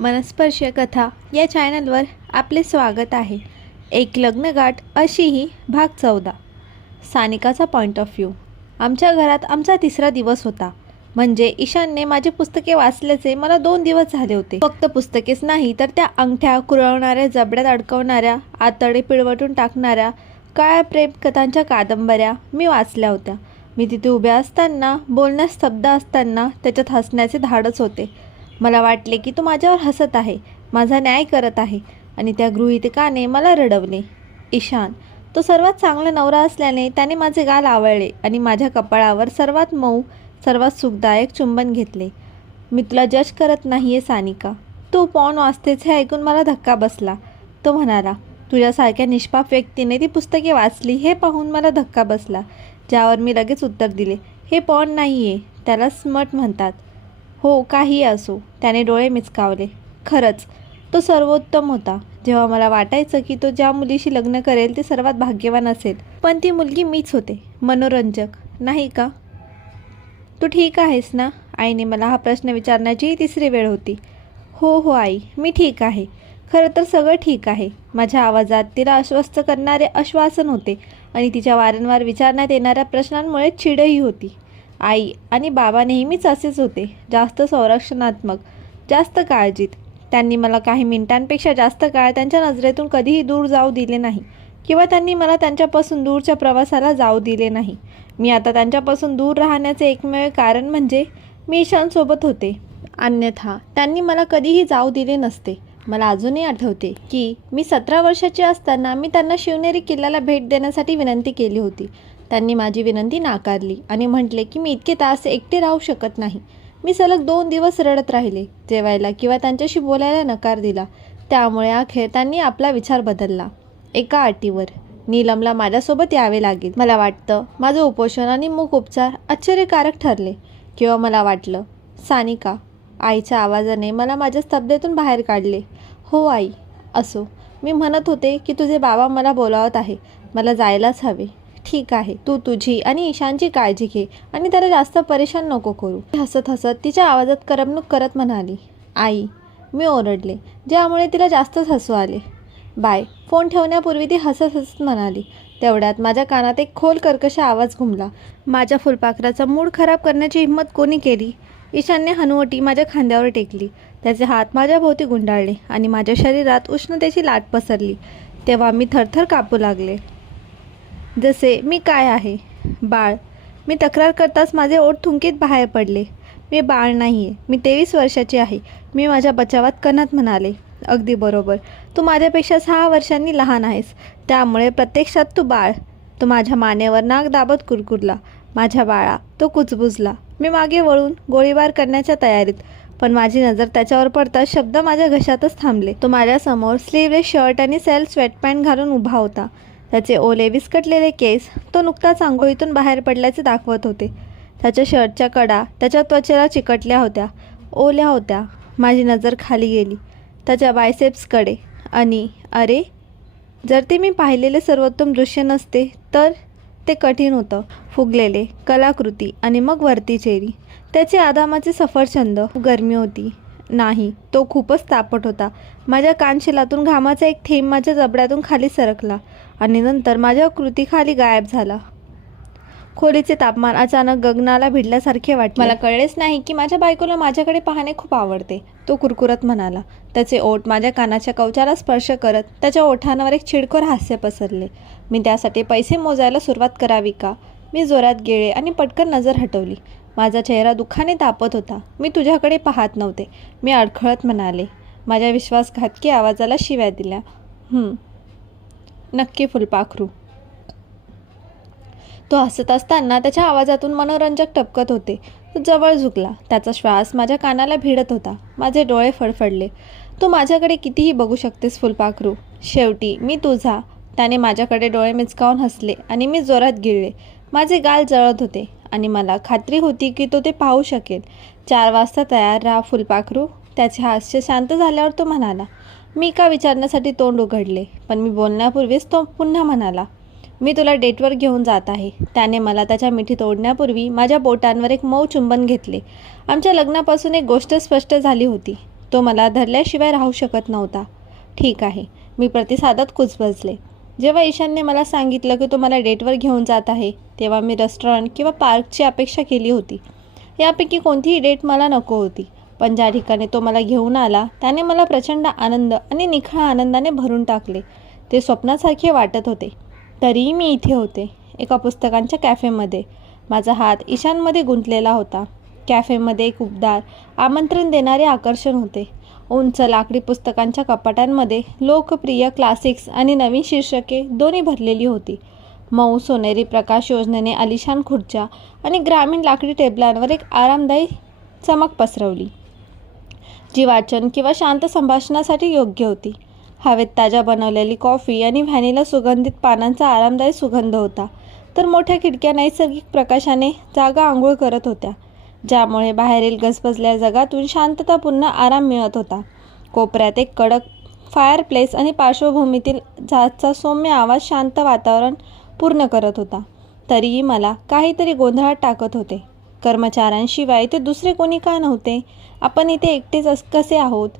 मनस्पर्श कथा या चॅनलवर आपले स्वागत आहे. एक लग्नगाठ अशीही भाग चौदा. सानिकाचा पॉईंट ऑफ व्ह्यू आमच्या घरात आमचा तिसरा दिवस होता. म्हणजे ईशानने माझे पुस्तके वाचल्याचे मला दोन दिवस झाले होते. फक्त पुस्तकेच नाही तर त्या अंगठ्या कुरळवणाऱ्या जबड्यात अडकवणाऱ्या आतडे पिळवटून टाकणाऱ्या काळ्या प्रेमकथांच्या कादंबऱ्या मी वाचल्या होत्या. मी तिथे उभ्या असताना बोलण्यास स्तब्ध असताना त्याच्यात हसण्याचे धाडच होते. मला वाटले की तो माझ्यावर हसत आहे माझा न्याय करत आहे आणि त्या गृहितकाने मला रडवले. ईशान तो सर्वात चांगला नवरा असल्याने त्याने माझे गाल आवळले आणि माझ्या कपाळावर सर्वात मऊ सर्वात सुखदायक चुंबन घेतले. मी तुला जज करत नाही आहे सानिका. तू पॉन वाचतेच हे ऐकून मला धक्का बसला. तो म्हणाला तुझ्यासारख्या निष्पाप व्यक्तीने ती पुस्तके वाचली हे पाहून मला धक्का बसला ज्यावर मी लगेच उत्तर दिले. हे पॉन नाही आहे त्याला स्मट म्हणतात. हो काही असो त्याने डोळे मिचकावले खरंच तो सर्वोत्तम होता. जेव्हा मला वाटायचं की तो ज्या मुलीशी लग्न करेल ते सर्वात भाग्यवान असेल. पण ती मुलगी मीच होते मनोरंजक. नाही का? तू ठीक आहेस ना? आईने मला हा प्रश्न विचारण्याचीही तिसरी वेळ होती. हो हो आई मी ठीक आहे. खरं तर सगळं ठीक आहे. माझ्या आवाजात तिला आश्वस्त करणारे आश्वासन होते आणि तिच्या वारंवार विचारण्यात येणाऱ्या प्रश्नांमुळे चिडही होती. आई आणि बाबा नेहमीच असेच होते जास्त संरक्षणात्मक जास्त काळजीत. त्यांनी मला काही मिनिटांपेक्षा जास्त काळ त्यांच्या नजरेतून कधीही दूर जाऊ दिले नाही किंवा त्यांनी मला त्यांच्यापासून दूरच्या प्रवासाला जाऊ दिले नाही. मी आता त्यांच्यापासून दूर राहण्याचे एकमेव कारण म्हणजे मी ईशानसोबत होते. अन्यथा त्यांनी मला कधीही जाऊ दिले नसते. मला अजूनही आठवते की मी सतरा वर्षाची असताना मी त्यांना शिवनेरी किल्ल्याला भेट देण्यासाठी विनंती केली होती. त्यांनी माझी विनंती नाकारली आणि म्हटले की मी इतके तास एकटे राहू शकत नाही. मी सलग दोन दिवस रडत राहिले जेवायला किंवा त्यांच्याशी बोलायला नकार दिला. त्यामुळे अखेर त्यांनी आपला विचार बदलला. एका अटीवर. नीलमला माझ्यासोबत यावे लागेल. मला वाटतं माझं उपोषण आणि मूक उपचार आश्चर्यकारक ठरले. किंवा मला वाटलं सानिका आईच्या आवाजाने मला माझ्या स्तब्धेतून बाहेर काढले. हो आई असो. मी म्हणत होते की तुझे बाबा मला बोलावत आहे. मला जायलाच हवे. ठीक आहे तू तुझी आणि ईशानची काळजी घे आणि त्याला जास्त परेशान नको करू. हसत हसत तिच्या आवाजात करमणूक करत म्हणाली आई मी ओरडले ज्यामुळे तिला जास्तच हसू आले. बाय फोन ठेवण्यापूर्वी ती हसत हसत म्हणाली तेवढ्यात माझ्या कानात एक खोल कर्कश आवाज घुमला. माझ्या फुलपाखराचा मूड खराब करण्याची हिंमत कोणी केली? ईशानने हनुवटी माझ्या खांद्यावर टेकली. त्याचे हात माझ्या भोवती गुंडाळले आणि माझ्या शरीरात उष्णतेची लाट पसरली. तेव्हा मी थरथर कापू लागले. जसे मी काय आहे? बाळ. मी तक्रार करताच माझे ओठ थुंकीत बाहेर पडले. मी बाळ नाही आहे मी तेवीस वर्षाची आहे. मी माझ्या बचावात कणत म्हणाले. अगदी बरोबर. तू माझ्यापेक्षा सहा वर्षांनी लहान आहेस. त्यामुळे प्रत्यक्षात तू बाळ. तो माझ्या मानेवर नाक दाबत कुरकुरला. माझ्या बाळा तो कुचबुजला मी मागे वळून गोळीबार करण्याच्या तयारीत. पण माझी नजर त्याच्यावर पडता शब्द माझ्या घशातच थांबले. तो माझ्यासमोर स्लीवलेस शर्ट आणि सेल्फ स्वेटपॅन्ट घालून उभा होता. त्याचे ओले विस्कटलेले केस तो नुकताच आंघोळीतून बाहेर पडल्याचे दाखवत होते. त्याच्या शर्टच्या कडा त्याच्या त्वचेला चिकटल्या होत्या ओल्या होत्या. माझी नजर खाली गेली. त्याच्या बायसेप्सकडे. आणि अरे जर ते मी पाहिलेले सर्वोत्तम दृश्य नसते तर ते कठीण होतं. फुगलेले कलाकृती आणि मग वरती चेरी त्याचे आदामाचे सफरचंद. गरमी होती. नाही तो खूपच तापट होता. माझ्या कानशिलातून घामाचा एक थेंब माझ्या जबड्यातून खाली सरकला. आणि नंतर माझ्या कृतीखाली गायब झाला. खोलीचे तापमान अचानक गगनाला भिडल्यासारखे वाटले. मला कळलेच नाही की माझ्या बायकोला माझ्याकडे पाहणे खूप आवडते तो कुरकुरत म्हणाला. त्याचे ओठ माझ्या कानाच्या कवचाला स्पर्श करत त्याच्या ओठांवर एक चिडखोर हास्य पसरले. मी त्यासाठी पैसे मोजायला सुरुवात करावी का? मी जोरात गेले आणि पटकन नजर हटवली. माझा चेहरा दुःखाने तापत होता. मी तुझ्याकडे पाहत नव्हते. मी अडखळत म्हणाले. माझ्या विश्वासघातकी आवाजाला शिव्या दिल्या. नक्की फुलपाखरू. तो हसत असताना त्याच्या आवाजातून मनोरंजक टपकत होते. तो जवळ झुकला. त्याचा श्वास माझ्या कानाला भिडत होता. माझे डोळे फडफडले. तू माझ्याकडे कितीही बघू शकतेस फुलपाखरू. शेवटी मी तुझा. त्याने माझ्याकडे डोळे मिचकावून हसले आणि मी जोरात गिळले. माझे गाल जळत होते आणि मला खात्री होती की तो ते पाहू शकेल. चार वाजता तयार राहा फुलपाखरू. त्याचे हास्य शांत झाल्यावर तो म्हणाला मी का विचारण्यासाठी तोंड उघडले? पण मी बोलण्यापूर्वीच तो पुन्हा म्हणाला मी तुला डेटवर घेऊन जात आहे. त्याने मला त्याच्या मिठीत ओढण्यापूर्वी माझ्या बोटांवर एक मऊ चुंबन घेतले. आमच्या लग्नापासून एक गोष्ट स्पष्ट झाली होती. तो मला धरल्याशिवाय राहू शकत नव्हता. ठीक आहे. मी प्रतिसादात कुचबजले जेव्हा ईशानने मला सांगितलं की तो मला डेटवर घेऊन जात आहे तेव्हा मी रेस्टॉरंट किंवा पार्कची अपेक्षा केली होती. यापैकी कोणतीही डेट मला नको होती. पण ज्या ठिकाणी तो मला घेऊन आला त्याने मला प्रचंड आनंद आणि निखळ आनंदाने भरून टाकले. ते स्वप्नासारखे वाटत होते. तरीही मी इथे होते एका पुस्तकांच्या कॅफेमध्ये. माझा हात ईशानमध्ये गुंतलेला होता. कॅफेमध्ये एक उबदार आमंत्रण देणारे आकर्षण होते. उंच लाकडी पुस्तकांच्या कपाटांमध्ये लोकप्रिय क्लासिक्स आणि नवीन शीर्षके दोन्ही भरलेली होती. मऊ सोनेरी प्रकाश योजनेने आलिशान खुर्च्या आणि ग्रामीण लाकडी टेबलांवर एक आरामदायी चमक पसरवली. जी वाचन किंवा शांत संभाषणासाठी योग्य होती. हवेत ताज्या बनवलेली कॉफी आणि व्हॅनिला सुगंधित पानांचा आरामदायी सुगंध होता. तर मोठ्या खिडक्या नैसर्गिक प्रकाशाने जागा आंघोळ करत होत्या ज्यामुळे बाहेरील गजबजल्या जगातून शांतता पुन्हा आराम मिळत होता. कोपऱ्यात एक कडक फायरप्लेस आणि पार्श्वभूमीतील झाडचा सौम्य आवाज शांत वातावरण पूर्ण करत होता. तरीही मला काहीतरी गोंधळात टाकत होते. कर्मचाऱ्यांशिवाय ते दुसरे कोणी का नव्हते? आपण इथे एकटेच अस कसे आहोत?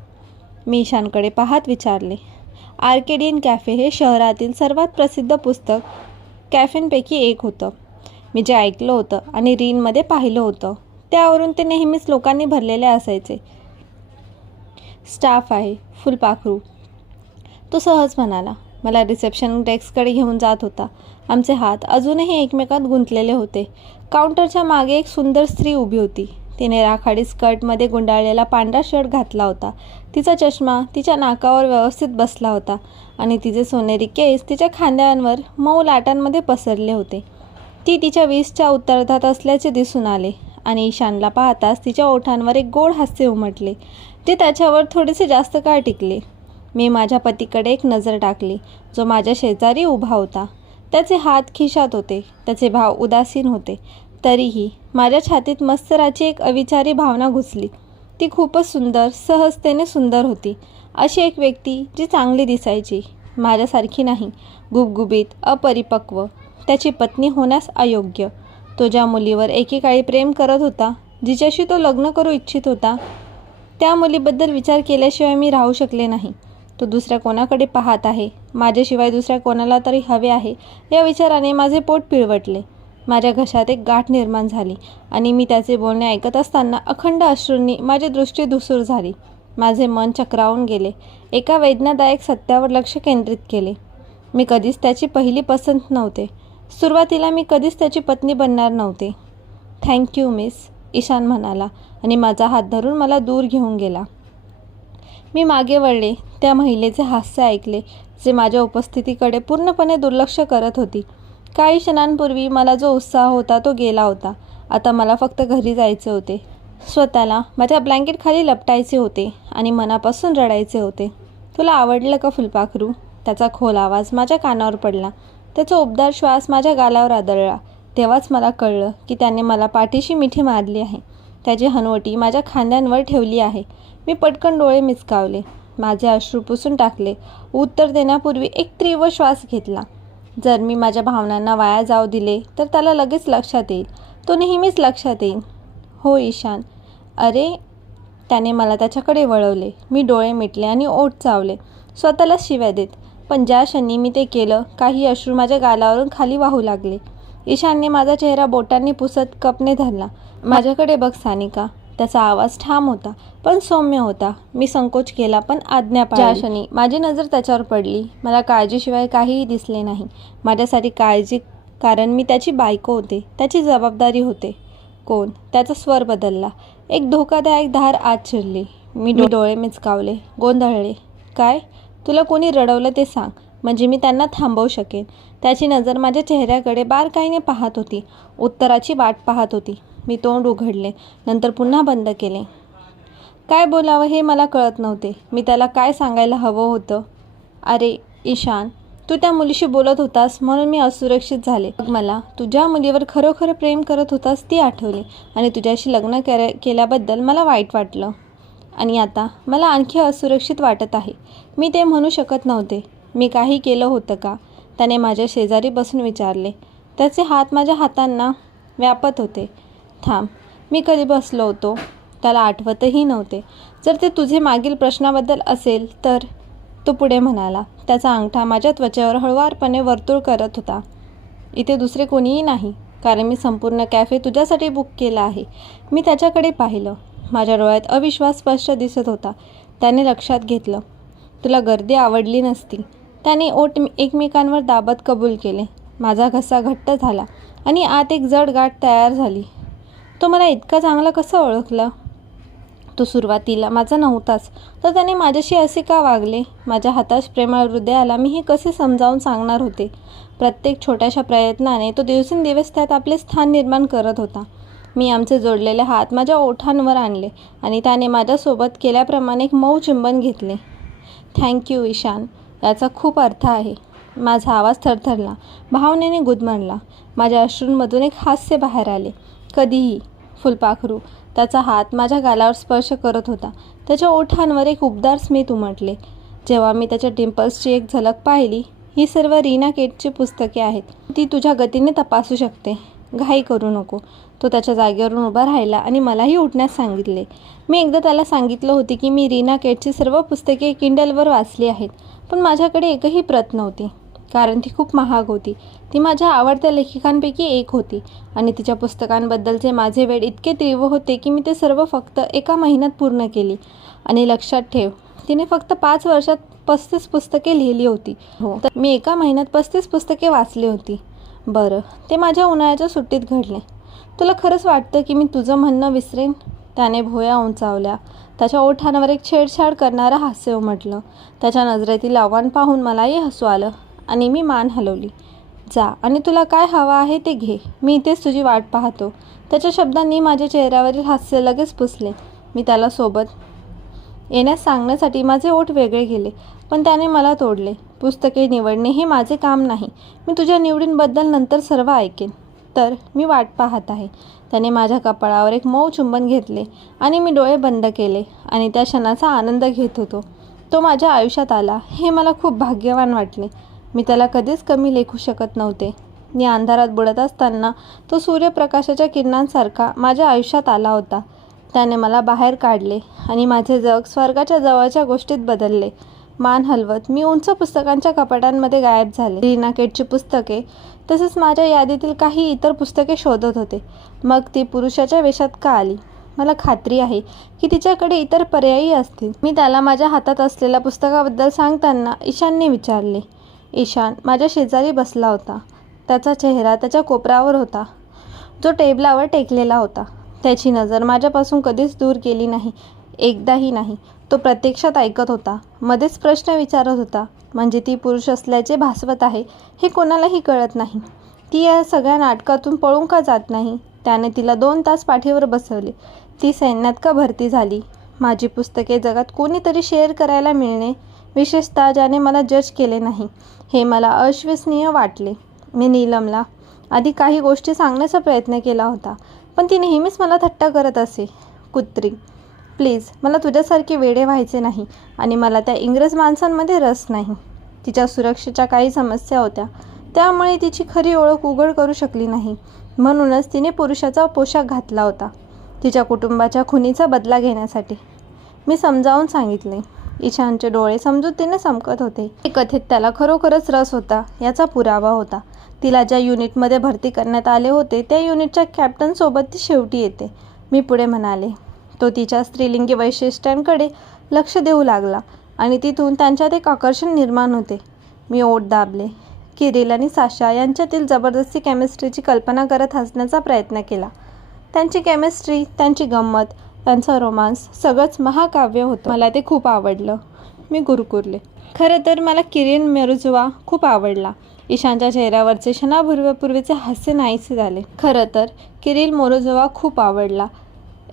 मी ईशानकडे पाहत विचारले. आर्केडियन कॅफे हे शहरातील सर्वात प्रसिद्ध पुस्तक कॅफेंपैकी एक होतं. मी जे ऐकलं होतं आणि रीनमध्ये पाहिलं होतं त्यावरून ते नेहमीच लोकांनी भरलेले असायचे. स्टाफ आहे फुलपाखरू. तो सहज म्हणाला मला रिसेप्शन डेस्ककडे घेऊन जात होता. आमचे हात अजूनही एकमेकात गुंतलेले होते. काउंटरच्या मागे एक सुंदर स्त्री उभी होती. तिने राखाडी स्कर्टमध्ये गुंडाळलेला पांढरा शर्ट घातला होता. तिचा चष्मा तिच्या नाकावर व्यवस्थित बसला होता आणि तिचे सोनेरी केस तिच्या खांद्यांवर मऊ लाटांमध्ये पसरले होते. ती तिच्या वीसच्या उत्तरार्धात असल्याचे दिसून आले आणि ईशानला पाहताच तिच्या ओठांवर एक गोड हास्य उमटले. ते त्याच्यावर थोडेसे जास्त काळ टिकले. मी माझ्या पतीकडे एक नजर टाकली. जो माझ्या शेजारी उभा होता. त्याचे हात खिशात होते. त्याचे भाव उदासीन होते. तरीही माझ्या छातीत मस्तराची एक अविचारी भावना घुसली. ती खूपच सुंदर सहजतेने सुंदर होती. अशी एक व्यक्ती जी चांगली दिसायची. माझ्यासारखी नाही. गुबगुबीत अपरिपक्व. त्याची पत्नी होण्यास अयोग्य. तो ज्या मुलीवर एकेकाळी प्रेम करत होता जिच्याशी तो लग्न करू इच्छित होता त्या मुलीबद्दल विचार केल्याशिवाय मी राहू शकले नाही. तो दुसऱ्या कोणाकडे पाहत आहे? माझ्याशिवाय दुसऱ्या कोणाला तरी हवे आहे. या विचाराने माझे पोट पिळवटले. माझ्या घशात एक गाठ निर्माण झाली आणि मी त्याचे बोलणे ऐकत असताना अखंड अश्रूंनी माझी दृष्टी धुसूर झाली. माझे मन चक्रावून गेले. एका वेदनादायक सत्यावर लक्ष केंद्रित केले. मी कधीच त्याची पहिली पसंत नव्हते. सुरुवातीला मी कधीच त्याची पत्नी बनणार नव्हते. थँक्यू मिस ईशान म्हणाला आणि माझा हात धरून मला दूर घेऊन गेला. मी मागे वळले. त्या महिलेचे हास्य ऐकले जे माझ्या उपस्थितीकडे पूर्णपणे दुर्लक्ष करत होती. काही क्षणांपूर्वी मला जो उत्साह होता तो गेला होता. आता मला फक्त घरी जायचे होते. स्वतःला माझ्या ब्लँकेटखाली लपटायचे होते आणि मनापासून रडायचे होते. तुला आवडलं का फुलपाखरू? त्याचा खोल आवाज माझ्या कानावर पडला. त्याचा उबदार श्वास माझ्या गालावर आदळला. तेव्हाच मला कळलं की त्याने मला पाठीशी मिठी मारली आहे. त्याची हनवटी माझ्या खांद्यांवर ठेवली आहे. मी पटकन डोळे मिचकावले माझे अश्रू पुसून टाकले. उत्तर देण्यापूर्वी एक तीव्र श्वास घेतला. जर मी माझ्या भावनांना वाया जाऊ दिले तर त्याला लगेच लक्षात येईल. तो नेहमीच लक्षात येईल. हो ईशान. अरे त्याने मला त्याच्याकडे वळवले. मी डोळे मिटले आणि ओठ चावले. स्वतःला शिव्या देत. पण ज्या क्षणी मी ते केलं काही अश्रू माझ्या गालावरून खाली वाहू लागले. ईशानने माझा चेहरा बोटांनी पुसत कपने धरला. माझ्याकडे बघ सानिका. त्याचा आवाज ठाम होता पण सौम्य होता. मी संकोच केला पण आज्ञा ज्या माझी नजर त्याच्यावर पडली मला काळजीशिवाय काहीही दिसले नाही. माझ्यासाठी काळजी कारण मी त्याची बायको होते. त्याची जबाबदारी होते. कोण? त्याचा स्वर बदलला. एक धोकादायक धार आत शिरली. मी डोळे मिचकावले. गोंधळले. काय? तुला कोणी रडवलं ते सांग. म्हणजे मी त्यांना थांबवू शकेन. त्याची नजर माझ्या चेहऱ्याकडे बारकाईने पाहत होती. उत्तराची वाट पाहत होती. मी तोंड उघडले. नंतर पुन्हा बंद केले. काय बोलावं हे मला कळत नव्हते. मी त्याला काय सांगायला हवं होतं? अरे ईशान तू त्या मुलीशी बोलत होतास म्हणून मी असुरक्षित झाले. मग मला तुझ्या मुलीवर खरोखर प्रेम करत होतास ती आठवली आणि तुझ्याशी लग्न कर केल्याबद्दल मला वाईट वाटलं. आणि आता मला आणखी असुरक्षित वाटत आहे. मी ते म्हणू शकत नव्हते. मी काही केलं होतं का? त्याने माझ्या शेजारी बसून विचारले. त्याचे हात माझ्या हातांना व्यापत होते. थांब मी कधी बसलो होतो? त्याला आठवतही नव्हते. जर ते तुझे मागील प्रश्नाबद्दल असेल तर? तो पुढे म्हणाला. त्याचा अंगठा माझ्या त्वचेवर हळुवारपणे वर्तुळ करत होता. इथे दुसरे कोणीही नाही कारण मी संपूर्ण कॅफे तुझ्यासाठी बुक केला आहे. मी त्याच्याकडे पाहिलं. माझ्या डोळ्यात अविश्वास स्पष्ट दिसत होता. त्याने लक्षात घेतलं. तुला गर्दी आवडली नसती. त्याने ओठ एकमेकांवर दाबत कबूल केले. माझा घसा घट्ट झाला आणि आत एक जड गाठ तयार झाली. तो मला इतका चांगला कसं ओळखलं? तो सुरुवातीला माझा नव्हताच तर त्याने माझ्याशी असे का वागले? माझ्या हाताश प्रेमळ हृदयाला मी हे कसे समजावून सांगणार होते? प्रत्येक छोट्याशा प्रयत्नाने तो दिवसेंदिवस त्यात आपले स्थान निर्माण करत होता. मी आमचे जोडलेले हात माझ्या ओठांवर आणले आणि त्याने माझ्यासोबत केल्याप्रमाणे एक मऊ चुंबन घेतले. Thank you Ishan. याचा खूप अर्थ आहे. माझा आवाज थरथरला भावनेने गुदमरला माझ्या अश्रूंमधून एक हास्य बाहेर आले. कधीही फुलपाखरू त्याचा हात माझ्या गालावर स्पर्श करत होता. त्याच्या ओठांवर एक उबदार स्मित उमटले. जेव्हा मी त्याच्या डिम्पल्सची एक झलक पाहिली ही सर्व रीना केटची पुस्तके आहेत. ती तुझ्या गतीने तपासू शकते. घाई करू नको. तो त्याच्या जागेवरून उभा राहिला आणि मलाही उठण्यास सांगितले. मी एकदा त्याला सांगितलं होते की मी रीना केटची सर्व पुस्तके किंडलवर वाचली आहेत पण माझ्याकडे एकही प्रत नव्हती कारण ती खूप महाग होती. ती माझ्या आवडत्या लेखिकांपैकी एक होती आणि तिच्या पुस्तकांबद्दलचे माझे वेळ इतके तीव्र होते की मी ते सर्व फक्त एका महिन्यात पूर्ण केली. आणि लक्षात ठेव तिने फक्त पाच वर्षात पस्तीस पुस्तके लिहिली होती. हो तर मी एका महिन्यात पस्तीस पुस्तके वाचली होती. बरं ते माझ्या उन्हाळ्याच्या सुट्टीत घडले. तुला खरंच वाटतं की मी तुझं म्हणणं विसरेन? त्याने भुया उंचावल्या. त्याच्या ओठांवर एक छेडछाड करणारं हास्य उमटलं. त्याच्या नजरेतील आव्हान पाहून मलाही हसू आलं आणि मी मान हलवली. जा आणि तुला काय हवं आहे ते घे. मी इथेच तुझी वाट पाहतो. त्याच्या शब्दांनी माझ्या चेहऱ्यावरील हास्य लगेच पुसले. मी त्याला सोबत येण्यास सांगण्यासाठी माझे ओठ वेगळे गेले पण त्याने मला तोडले. पुस्तके निवडणे हे माझे काम नाही. मी तुझ्या निवडींबद्दल नंतर सर्व ऐकेन. तर मी वाट पाहत आहे. त्याने माझ्या कपाळावर एक मऊ चुंबन घेतले आणि मी डोळे बंद केले आणि त्या क्षणाचा आनंद घेत होतो. तो माझ्या आयुष्यात आला. हे मला खूप भाग्यवान वाटले. मी त्याला कधीच कमी लेखू शकत नव्हते. मी अंधारात बुडत असताना तो सूर्यप्रकाशाच्या किरणांसारखा माझ्या आयुष्यात आला होता. त्याने मला बाहेर काढले आणि माझे जग स्वर्गाच्या जवळच्या गोष्टीत बदलले. मान हलवत मी उंच पुस्तकांच्या कपाटांमध्ये गायब झाले. रिनाकेटची पुस्तके तसेच माझ्या यादीतील काही इतर पुस्तके शोधत होते. मग ती पुरुषाच्या वेशात का आली? मला खात्री आहे की तिच्याकडे इतर पर्यायी असतील. मी त्याला माझ्या हातात असलेल्या पुस्तकाबद्दल सांगताना ईशानने विचारले. ईशान माझ्या शेजारी बसला होता. त्याचा चेहरा त्याच्या कोपऱ्यावर होता. जो टेबलावर टेकलेला होता. त्याची नजर माझ्यापासून कधीच दूर गेली नाही एकदाही नाही. तो प्रत्यक्षात ऐकत होता. मध्येच प्रश्न विचारत होता म्हणजे ती पुरुष असल्याचे भासवत आहे हे कोणालाही कळत नाही. ती या सगळ्या नाटकातून पळून का जात नाही? त्याने तिला दोन तास पाठीवर बसवले. ती सैन्यात का भरती झाली? माझी पुस्तके जगात कोणीतरी शेअर करायला मिळणे विशेषतः ज्याने मला जज केले नाही हे मला अविश्वसनीय वाटले. मी नीलमला आधी काही गोष्टी सांगण्याचा प्रयत्न केला होता पण ती नेहमीच मला थट्टा करत असे. कुत्री प्लीज मला तुझ्यासारखे वेडे व्हायचे नाही आणि मला त्या इंग्रज माणसांमध्ये रस नाही. तिच्या सुरक्षेच्या काही समस्या होत्या. त्यामुळे तिची खरी ओळख उघड करू शकली नाही. म्हणूनच तिने पुरुषाचा पोशाख घातला होता. तिच्या कुटुंबाच्या खुनीचा बदला घेण्यासाठी. मी समजावून सांगितले. ईशानचे डोळे समजूतीने चमकत होते. हे कथेत त्याला खरोखरच रस होता याचा पुरावा होता. तिला ज्या युनिटमध्ये भरती करण्यात आले होते त्या युनिटच्या कॅप्टनसोबत ती शेवटी येते. मी पुढे म्हणाले तो तिच्या स्त्रीलिंगी वैशिष्ट्यांकडे लक्ष देऊ लागला आणि तिथून त्यांच्यात एक आकर्षण निर्माण होते. मी ओठ दाबले. किरिल आणि साशा यांच्यातील जबरदस्ती केमिस्ट्रीची कल्पना करत हसण्याचा प्रयत्न केला. त्यांची केमिस्ट्री त्यांची गंमत त्यांचा रोमांस सगळंच महाकाव्य होतं. मला ते खूप आवडलं. मी गुरकुरले. खरं तर मला किरीन मेरुजवा खूप आवडला. ईशानच्या चेहऱ्यावरचे क्षणापूर्वीचे हास्य नाहीसे झाले. खरं तर किरील मोरोजोवा खूप आवडला.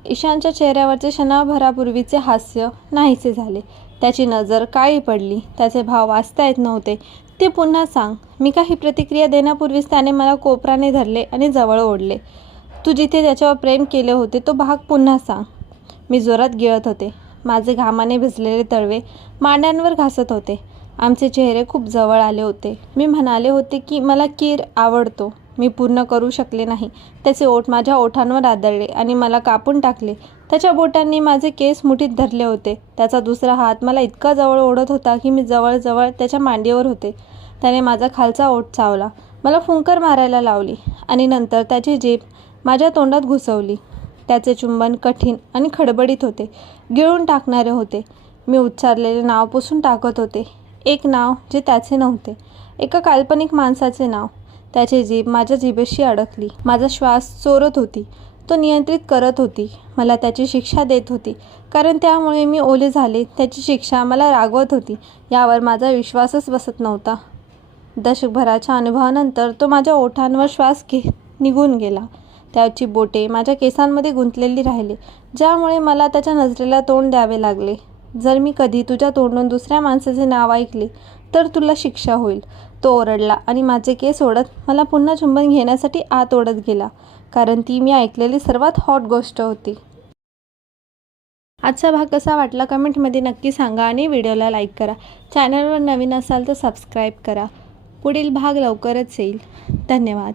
ईशानच्या चेहऱ्यावरचे क्षणाभरापूर्वीचे हास्य नाहीसे झाले. त्याची नजर काळी पडली. त्याचे भाव वाचता येत नव्हते. ते पुन्हा सांग. मी काही प्रतिक्रिया देण्यापूर्वीच त्याने मला कोपराने धरले आणि जवळ ओढले. तू जिथे त्याच्यावर प्रेम केले होते तो भाग पुन्हा सांग. मी जोरात गिळत होते. माझे घामाने भिजलेले तळवे मांड्यांवर घासत होते. आमचे चेहरे खूप जवळ आले होते. मी म्हणाले होते की मला कीर आवडतो. मी पूर्ण करू शकले नाही. त्याचे ओठ माझ्या ओठांवर आदळले आणि मला कापून टाकले. त्याच्या बोटांनी माझे केस मुठीत धरले होते. त्याचा दुसरा हात मला इतका जवळ ओढत होता की मी जवळजवळ त्याच्या मांडीवर होते. त्याने माझा खालचा ओठ चावला. मला फुंकर मारायला लावली आणि नंतर त्याची जीभ माझ्या तोंडात घुसवली. त्याचे चुंबन कठीण आणि खडबडीत होते. गिळून टाकणारे होते. मी उच्चारलेले नाव पुसून टाकत होते. एक नाव जे त्याचे नव्हते. एका काल्पनिक माणसाचे नाव. त्याची जीभ माझ्या जिभेशी अडकली. माझा श्वास चोरत होती. तो नियंत्रित करत होती. मला त्याची शिक्षा देत होती. कारण त्यामुळे मी ओले झाले. त्याची शिक्षा मला रागवत होती. यावर माझा विश्वासच बसत नव्हता. दशकभराच्या अनुभवानंतर तो माझ्या ओठांवर श्वास घे निघून गेला. त्याची बोटे माझ्या केसांमध्ये गुंतलेली राहिली ज्यामुळे मला त्याच्या नजरेला तोंड द्यावे लागले. जर मी कधी तुझ्या तोंडून दुसऱ्या माणसाचे नाव ऐकले तर तुला शिक्षा होईल. तो ओरडला आणि माझे केस ओढत मला पुन्हा चुंबन घेण्यासाठी आत ओढत गेला कारण ती मी ऐकलेली सर्वात हॉट गोष्ट होती. आजचा भाग कसा वाटला कमेंटमध्ये नक्की सांगा आणि व्हिडिओला लाईक करा. चॅनलवर नवीन असाल तर सबस्क्राईब करा. पुढील भाग लवकरच येईल. धन्यवाद.